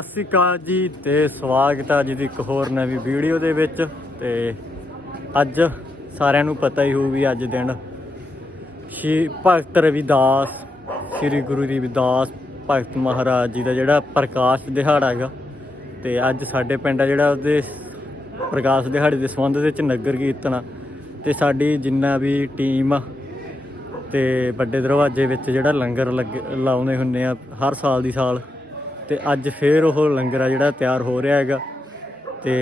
ਸਤਿ ਸ਼੍ਰੀ ਅਕਾਲ ਜੀ ਤੇ ਸਵਾਗਤ ਹੈ ਜੀ ਦੀ ਇੱਕ ਹੋਰ ਨਵੀਂ ਵੀਡੀਓ ਦੇ ਵਿੱਚ ਤੇ ਅੱਜ ਸਾਰਿਆਂ ਨੂੰ ਪਤਾ ਹੀ ਹੋਊ ਵੀ ਅੱਜ ਦਿਨ ਸ਼੍ਰੀ ਭਗਤ ਰਵਿਦਾਸ, ਸ੍ਰੀ ਗੁਰੂ ਰਵਿਦਾਸ ਭਗਤ ਮਹਾਰਾਜ ਜੀ ਦਾ ਜਿਹੜਾ ਪ੍ਰਕਾਸ਼ ਦਿਹਾੜਾ ਹੈਗਾ ਤੇ ਅੱਜ ਸਾਡੇ ਪਿੰਡ ਆ ਜਿਹੜਾ ਉਹਦੇ ਪ੍ਰਕਾਸ਼ ਦਿਹਾੜੇ ਦੇ ਸੰਬੰਧ ਵਿੱਚ ਨਗਰ ਕੀਰਤਨ ਆ ਤੇ ਸਾਡੀ ਜਿੰਨਾ ਵੀ ਟੀਮ ਆ ਤੇ ਵੱਡੇ ਦਰਵਾਜ਼ੇ ਵਿੱਚ ਜਿਹੜਾ ਲੰਗਰ ਲੱਗ, ਲਾਉਂਦੇ ਹੁੰਨੇ ਆ ਹਰ ਸਾਲ ਦੀ ਸਾਲ ਤੇ ਅੱਜ ਫੇਰ ਉਹ ਲੰਗਰ ਆ ਜਿਹੜਾ ਤਿਆਰ ਹੋ ਰਿਹਾ ਹੈਗਾ। ਤੇ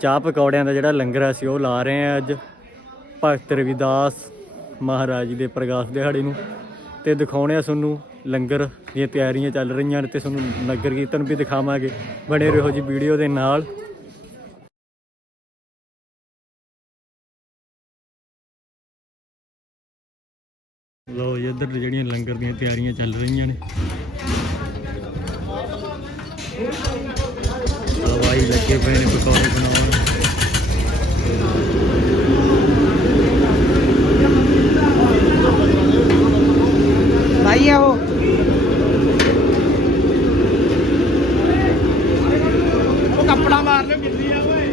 ਚਾਹ ਪਕੌੜਿਆਂ ਦਾ ਜਿਹੜਾ ਲੰਗਰ ਆ ਸੀ ਉਹ ਲਾ ਰਹੇ ਆ ਅੱਜ। ਭਗਤ ਰਵਿਦਾਸ ਮਹਾਰਾਜ ਦੇ ਪ੍ਰਕਾਸ਼ ਦਿਹਾੜੇ ਨੂੰ। ਤੇ ਦਿਖਾਉਣੇ ਆ ਤੁਹਾਨੂੰ ਲੰਗਰ ਦੀਆਂ ਤਿਆਰੀਆਂ ਚੱਲ ਰਹੀਆਂ ਨੇ ਤੇ ਤੁਹਾਨੂੰ ਨਗਰ ਕੀਰਤਨ ਵੀ ਦਿਖਾਵਾਂਗੇ। ਬਣੇ ਰਹੋ ਜੀ ਵੀਡੀਓ ਦੇ ਨਾਲ। ਲੋ ਜੀ, ਇੱਧਰ ਜਿਹੜੀਆਂ ਲੰਗਰ ਦੀਆਂ ਤਿਆਰੀਆਂ ਚੱਲ ਰਹੀਆਂ ਨੇ। ਹਲਵਾਈ ਲੱਗੇ ਪਏ ਨੇ, ਪਕੌੜੇ ਬਣਾਉਣ। ਭਾਈ ਆ ਉਹ ਕੱਪੜਾ ਮਾਰ ਲਿਓ, ਗਿੱਲੀ ਆ, ਓਏ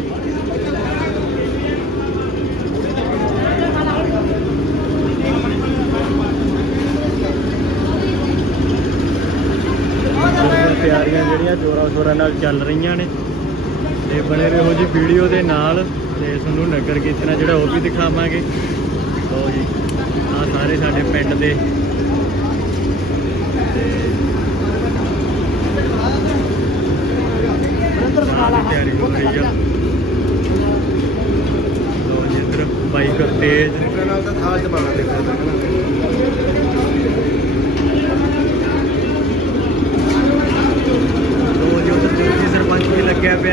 ਦੀਆਂ ਤਿਆਰੀਆਂ ਜਿਹੜੀਆਂ ਜੋਰਾਂ ਸ਼ੋਰਾਂ ਨਾਲ ਚੱਲ ਰਹੀਆਂ ਨੇ। ਤੇ ਬਣੇ ਰਹੋ ਜੀ ਵੀਡੀਓ ਦੇ ਨਾਲ ਤੇ ਤੁਹਾਨੂੰ ਨਗਰ ਕੀਰਤਨ ਆ ਜਿਹੜਾ ਉਹ ਵੀ ਦਿਖਾਵਾਂਗੇ। ਲਓ ਜੀ ਆ ਸਾਰੇ ਸਾਡੇ ਪਿੰਡ ਦੇ। ਤਿਆਰੀ ਹੋ ਰਹੀ ਆ। ਲਓ ਜੀ ਇੱਧਰ ਬਾਈਕ ਤੇਜ਼ ਨਾਲ ਤਾਂ ਥਾਲ ਚ ਪਾਣਾ ਦੇਖੋ ਵੀ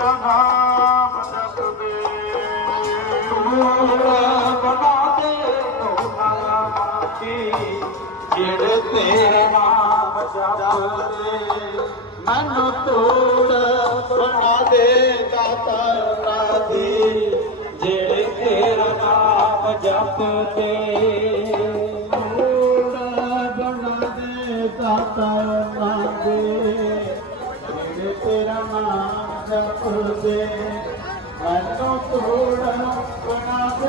ਜਿਹੜੇ ਨਾਮ ਜਪਦੇ ਧੂੜ ਬਣਾ ਦੇ ਉਹਨਾਂ ਦੀ ਜਿਹੜੇ ਤੇਰਾ ਨਾਮ ਜਪਦੇ ਮਨ ਤੋੜ ਬਣਾ ਦੇ ਦਾਤਾ ਰਾਦੀ ਜਿਹੜੇ ਤੇਰਾ ਨਾਮ ਜਪਦੇ ਬਣਾ ਦੇ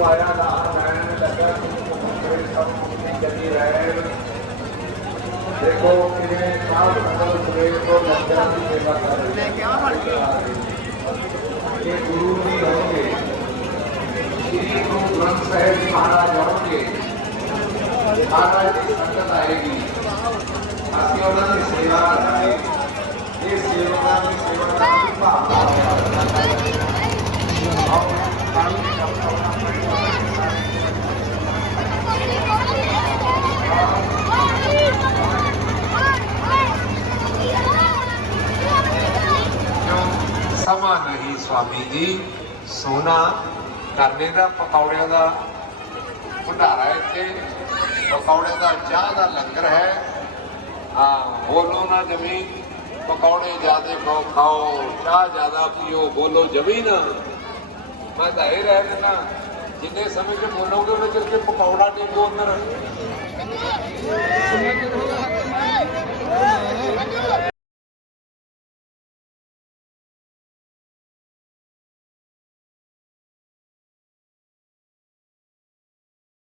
ਪਾਣੀ ਤੋਂ ਆਇਆ ਦਾ ਮੈਂ ਲੱਗਾ ਕਿ ਸਭ ਕੁਝ ਜਦੀ ਰਹਿ ਦੇਖੋ ਕਿਵੇਂ ਸਾਧ ਸੰਗਤ ਸਵੇਰ ਤੋਂ ਲੰਗਰਾਂ ਦੀ ਸੇਵਾ ਕਰ ਰਹੇ ਨੇ ਕਿਆ ਬਣ ਇਹ ਗੁਰੂ ਵੀ ਹੋਣਗੇ ਸ੍ਰੀ ਗੁਰੂ ਗ੍ਰੰਥ ਸਾਹਿਬ ਜੀ ਮਹਾਰਾਜ ਹੋਣਗੇ ਮਹਾਰਾਜ ਦੀ ਸੰਗਤ ਆਏਗੀ ਅਸੀਂ ਉਹਨਾਂ ਦੀ ਸੇਵਾ ਕਰਾਂਗੇ ਇਹ ਸੇਵਾ ਦੀ ਸੇਵਾ ਕਰਨ ਦੀ ਭਾਵਨਾ ਸਮਾਂ ਨਹੀਂ ਸਵਾਮੀ ਜੀ, ਸੋਨਾ ਕਰਨੇ ਦਾ, ਪਕੌੜਿਆਂ ਦਾ ਭੰਡਾਰਾ ਇੱਥੇ। ਪਕੌੜੇ ਦਾ ਚਾਹ ਦਾ ਲੰਗਰ ਹੈ। ਹਾਂ, ਬੋਲੋ ਨਾ ਜਮੀ ਪਕੌੜੇ ਜਿਆਦੇ ਖਾਓ ਖਾਓ, ਚਾਹ ਜ਼ਿਆਦਾ ਪੀਓ, ਬੋਲੋ ਜਮੀ ਨਾ ਮੈਂ ਤਾਂ ਇਹ ਰਹਿ ਦਿੰਦਾ, ਜਿੰਨੇ ਸਮੇਂ ਚ ਬੋਲੋਗੇ ਉਹਨੇ ਚਿਰ ਕੇ ਪਕੌੜਾ ਟੇਕੋ ਅੰਦਰ।